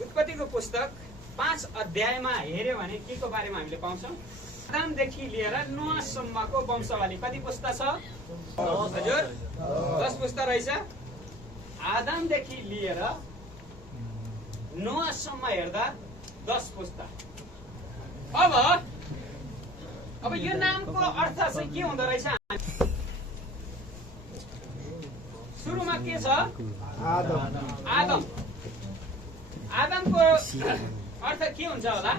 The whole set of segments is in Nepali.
उत्पत्तिको पुस्तक 5 अध्यायमा हेर्यो भने के को बारेमा हामीले पाउँछौँ? आदमदेखि लिएर नोआसम्मको वंशावली कति पुस्ता छ? हजुर 10 पुस्ता रहेछ। आदमदेखि लिएर नोआसम्म हेर्दा 10 पुस्ता। अब यो नामको अर्थ चाहिँ के हुँदो रहेछ? सुरुमा के छ? आदम। आदमको अर्थ के हुन्छ होला?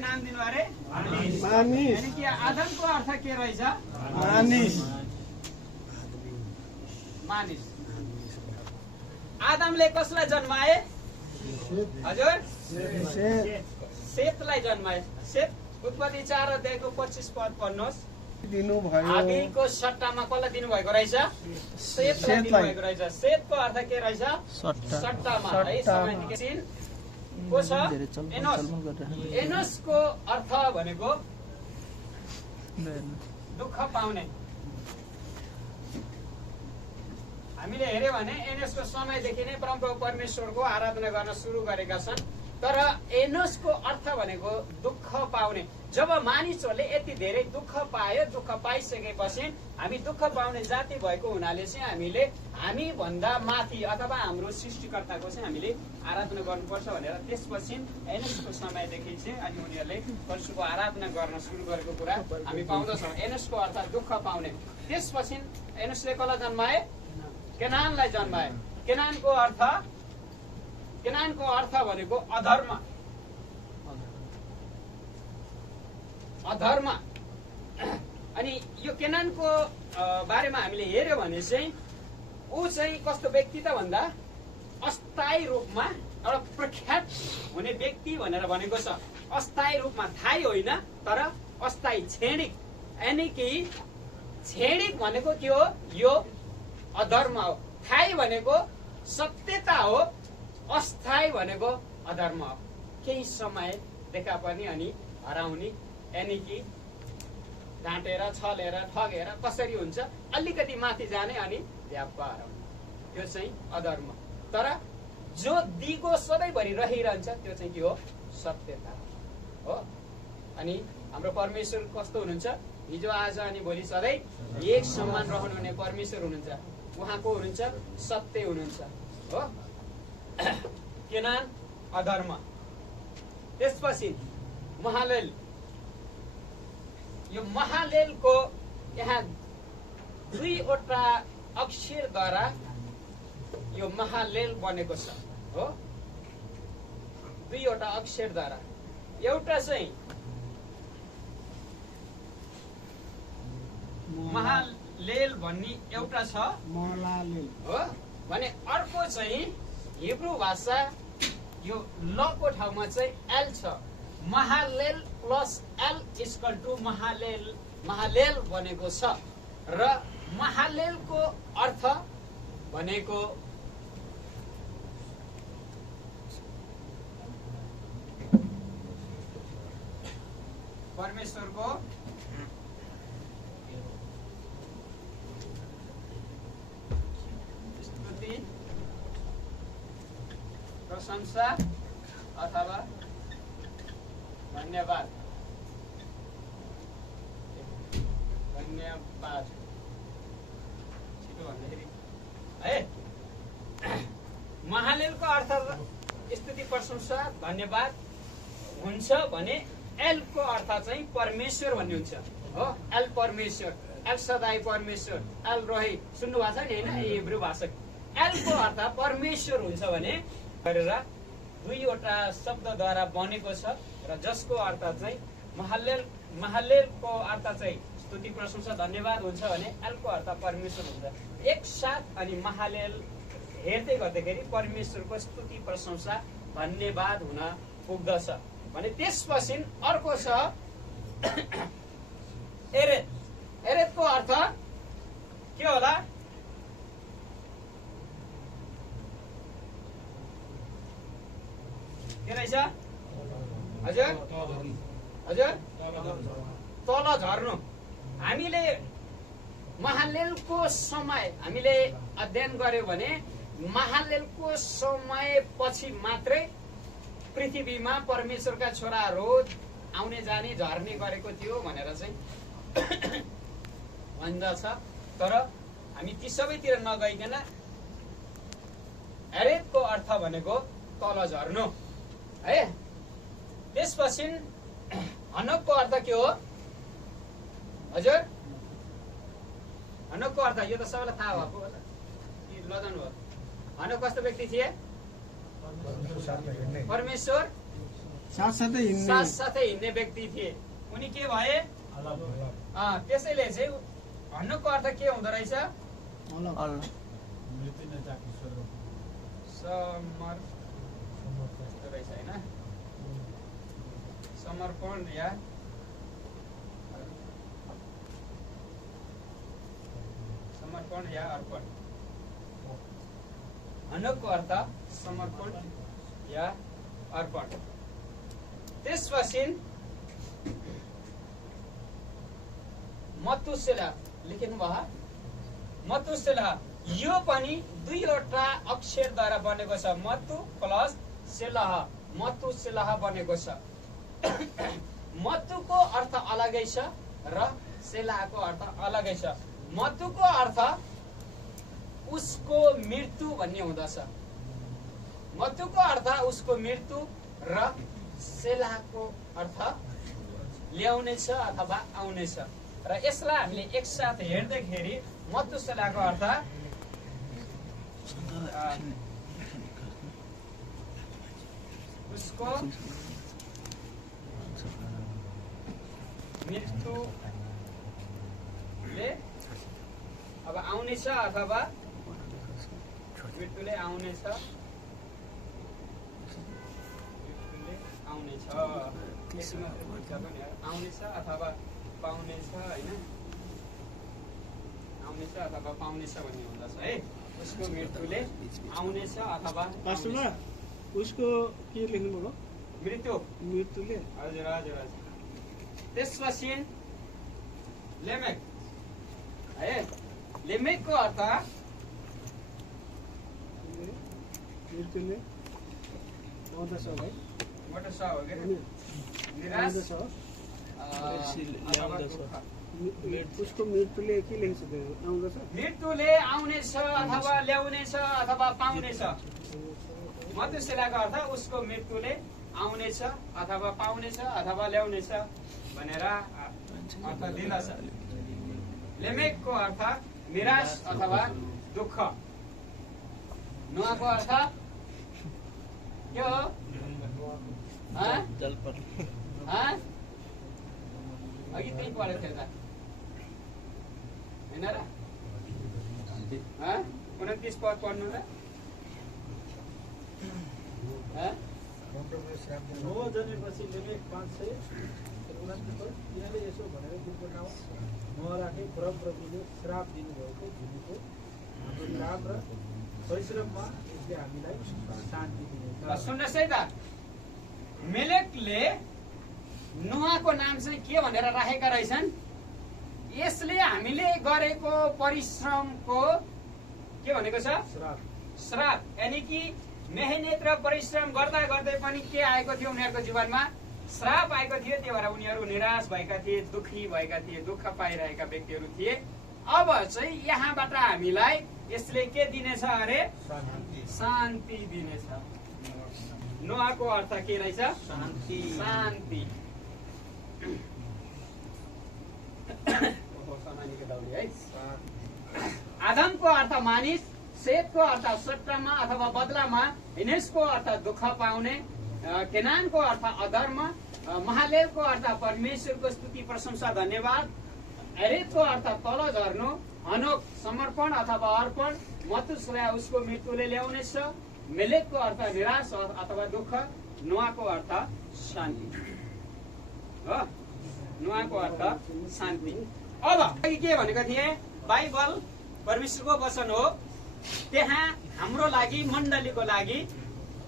नाम दिनु अरे मानिस। यानी कि आदमको अर्थ के रहेछ? मानिस। मानिस। आदमले कसलाई जन्माए? हजुर सेतलाई जन्माए। सेत उत्पत्ति 4 अध्यायको 25 पद पढ्नुहोस्। हाबिलको सट्टामा कसलाई दिनुभएको रहेछ? सेतलाई दिनुभएको रहेछ। सेतको अर्थ के रहेछ? सट्टामा है। सामान्य को छ? एनोस। एनोसको अर्थ भनेको दुःख पाउने। हामीले हेर्यो भने एनोसको समयदेखि नै परमप्रभु परमेश्वरको आराधना गर्न सुरु गरेका छन्। तर एनोसको अर्थ भनेको दुःख पाउने। जब मानिसहरूले यति धेरै दुःख पायो, दुःख पाइसकेपछि हामी दुःख पाउने जाति भएको हुनाले चाहिँ हामी भन्दा माथि अथवा हाम्रो सृष्टिकर्ताको चाहिँ हामीले आराधना गर्नुपर्छ भनेर त्यसपछि एनोसको समयदेखि चाहिँ अनि उनीहरूले परमेश्वरको आराधना गर्न सुरु गरेको कुरा हामी पाउँदछौँ। एनोसको अर्थ दुःख पाउने। त्यसपछि एनोसले कसलाई जन्माए? केनानलाई जन्माए। केनानको अर्थ भनेको अधर्म। अधर्म। अनि यो केनानको बारेमा हामीले हेर्यो भने चाहिँ ऊ चाहिँ कस्तो व्यक्ति त भन्दा अस्थायी रूपमा एउटा प्रख्यात हुने व्यक्ति भनेर भनेको छ। अस्थायी रूपमा थाहै होइन तर अस्थायी क्षणिक। यानी कि क्षणिक भनेको के हो? यो अधर्म हो। थाहै भनेको सत्यता हो। अस्थायी भनेको अधर्म हो। केही समय देखा पनि अनि हराउने। यानी कि ढाँटेर छलेर ठगेर कसरी हुन्छ अलिकति माथि जाने अनि ध्याप्प हराउने। त्यो चाहिँ अधर्म। तर जो दिगो सधैँभरि रहिरहन्छ त्यो चाहिँ के हो? सत्यता हो। अनि हाम्रो परमेश्वर कस्तो हुनुहुन्छ? हिजो आज अनि भोलि सधैँ एक समान रहनुहुने परमेश्वर हुनुहुन्छ। उहाँ को हुनुहुन्छ? सत्य हुनुहुन्छ हो। केनान अधर्म। त्यसपछि महालेल। यो महालेलको यहाँ 2वटा अक्षरद्वारा यो महालेल बनेको छ हो। 2वटा अक्षरद्वारा। एउटा चाहिँ महालेल भन्ने एउटा छ हो भने अर्को चाहिँ हिब्रू भाषा यो लको ठाउँमा चाहिँ एल छ। महालेल प्लस एल इक्वल टु महालेल बनेको छ। र महालेलको अर्थ भनेको परमेश्वरको स्तुति प्रशंसा अथवा धन्यवाद। धन्यवाद छिटो भन्दाखेरि है। महालेलको अर्थ स्तुति प्रशंसा धन्यवाद हुन्छ भने एलको अर्थ चाहिँ परमेश्वर भन्ने हुन्छ हो। एल परमेश्वर, एल सदाई परमेश्वर, एल रही। सुन्नु भएको छ नि होइन? हिब्रू भाषा एलको अर्थ परमेश्वर हुन्छ भने गरेर 2वटा शब्दद्वारा बनेको छ र जसको अर्थ चाहिँ महालेलको अर्थ चाहिँ स्तुति प्रशंसा धन्यवाद हुन्छ भने एलको अर्थ परमेश्वर हुन्छ। एकसाथ अनि महालेल हेर्दै गर्दाखेरि परमेश्वरको स्तुति प्रशंसा धन्यवाद हुन पुग्दछ भने त्यसपछि अर्को छ एरेद। एरेदको अर्थ के होला? के रहेछ? हजुर हजुर तल झर्नु। हामीले महालेलको समय हामीले अध्ययन गर्यो भने महालेलको समय पछि मात्रै पृथ्वीमा परमेश्वरका छोराहरू आउने जाने झर्ने गरेको थियो भनेर चाहिँ भन्दछ। तर हामी ती सबैतिर नगइकन हेरेदको अर्थ भनेको तल झर्नु है। त्यसपछि हनोकको अर्थ के हो हजुर? हनोकको अर्थ यो त सबैलाई थाहा भएको होला कि लजाउनु भयो? हनोक कस्तो व्यक्ति थिए? परमेश्वर साथसाथै हिँड्ने व्यक्ति थिए। उनी के भए? त्यसैले चाहिँ हनोकको अर्थ के हुँदो रहेछ? समर्पण या अर्पण। हनोकको अर्थ समर्पण या अर्पण। त्यसपछि मतुसेला लेख्नु भयो। मतुसेला यो पनि दुईवटा अक्षरद्वारा बनेको छ। मतु प्लस सेलाह, मतुसेलाह बनेको छ। मतुको अर्थ अलगै छ र सेलाहको अर्थ अलगै छ। मतुको अर्थ उसको मृत्यु भन्ने हुँदछ। मतुको अर्थ उसको मृत्यु र सेलाहको अर्थ ल्याउनेछ अथवा आउनेछ। र यसलाई हामीले एकसाथ हेर्दाखेरि मतुसेलाको अर्थ उसको मृत्युले अब आउनेछ अथवा मृत्युले आउनेछ, आउनेछ अथवा पाउनेछ होइन, आउनेछ अथवा पाउनेछ भन्ने हुँदछ है। उसको मृत्युले आउनेछ अथवा उसको के लेख्नुभयो? मृत्युले। हजुर हजुर हजुर। त्यसपछि लेमेक है। लेमेकको अर्थ मृत्युले आउँदछ भाइ। मोटो हो के? निराश उसको मृत्युले के लेख्छ? आउँदछ। मृत्युले आउनेछ अथवा ल्याउनेछ अथवा पाउनेछ। मतुसेलाको अर्थ उसको मृत्युले आउनेछ अथवा पाउनेछ अथवा ल्याउनेछ भनेर अर्थ दिँदछ। लेमेकको अर्थ निराश अथवा दुःख। नुहाको अर्थ के हो? अघि त्यही पढेको थियो त होइन र? 29 पद पढ्नु र? नोह जन्मेपछि लेमेक 529 यहाँले यसो भनेर दुर्घटनामा नोह राखे परमप्रभुले श्राप दिनुभएको भूमिको हाम्रो श्राप र परिश्रममा यसले हामीलाई शान्ति दिनेछ। सुन्नुहोस् है त, मेलेकले नोहको नाम चाहिँ के भनेर राखेका रहेछन्? यसले हामीले गरेको परिश्रमको के भनेको छ? श्राप। यानि कि मेहनत र परिश्रम गर्दा गर्दै पनि के आएको थियो उनीहरूको जीवनमा? श्राप आएको थियो। त्यही भएर उनीहरू निराश भएका थिए, दुखी भएका थिए, दुःख पाइरहेका व्यक्तिहरू थिए। अब चाहिँ यहाँबाट हामीलाई यसले के दिनेछ अरे? शान्ति दिनेछ। नोहको अर्थ के रहेछ? शान्ति। आदमको अर्थ मानिस, सेतको अर्थ सट्टामा अथवा बदलामा, हिनेसको अर्थ दुःख पाउने, केनानको अर्थ अधर्म, महालेलको अर्थ परमेश्वरको स्तुति प्रशंसा धन्यवाद, हेरेदको अर्थ तल झर्नु, हनोक समर्पण अथवा अर्पण, मतुसेला उसको मृत्युले ल्याउनेछ, मेलेकको अर्थ निराश अथवा दुःख, नोहको अर्थ शान्ति हो। नोहको अर्थ शान्ति। अब के भनेको थिए? बाइबल परमेश्वरको वचन हो। त्यहाँ हाम्रो लागि, मण्डलीको लागि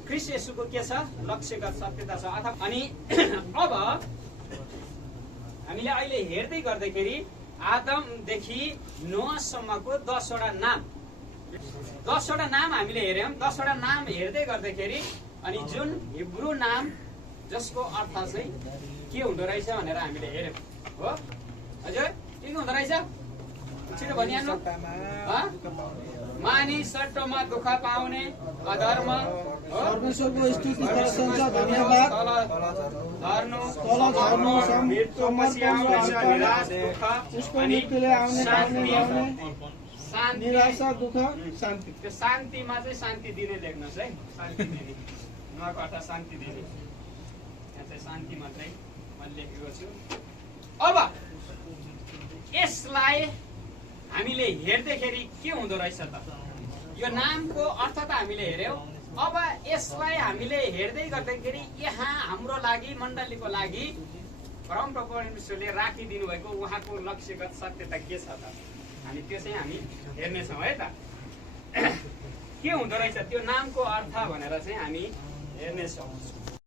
ख्रीष्ट येशूको के छ? लक्ष्यगत सत्यता छ। अनि अब हामीले अहिले हेर्दै गर्दाखेरि आदमदेखि नोहसम्मको 10 वटा नाम हामीले हेर्यौं। 10 वटा नाम हेर्दै गर्दाखेरि अनि जुन हिब्रू नाम जसको अर्थ चाहिँ के हुँदो रहेछ भनेर हामीले हेर्यौँ हो हजुर के हुँदो रहेछ छिटो भनिहाल्नु मानिस सट्टोमा दुःख पाउने अधर्म परमेश्वरको स्तुति प्रशंसा धन्यवाद धर्नु झर्नु मृत्युपछि आउनेछ निराश दुःख उसको अनि मृत्युले आउने शान्ति निराशा दुःख शान्ति त्यो शान्तिमा चाहिँ शान्ति दिने लेख्नुहोस् है शान्ति दिने उहाँको अर्थ शान्ति दिने यहाँ चाहिँ शान्ति मात्रै मैले लेखेको छु अब यसलाई हामीले हेर्दाखेरि के हुँदो रहेछ त यो नामको अर्थ त हामीले हेर्यौं अब यसलाई हामीले हेर्दै गर्दाखेरि यहाँ हाम्रो लागि मण्डलीको लागि परमप्रभु परमेश्वरले राखिदिनु भएको उहाँको लक्ष्यगत सत्यता के छ त हामी त्यो चाहिँ हामी हेर्नेछौँ है त के हुँदो रहेछ त्यो नामको अर्थ भनेर चाहिँ हामी हेर्नेछौँ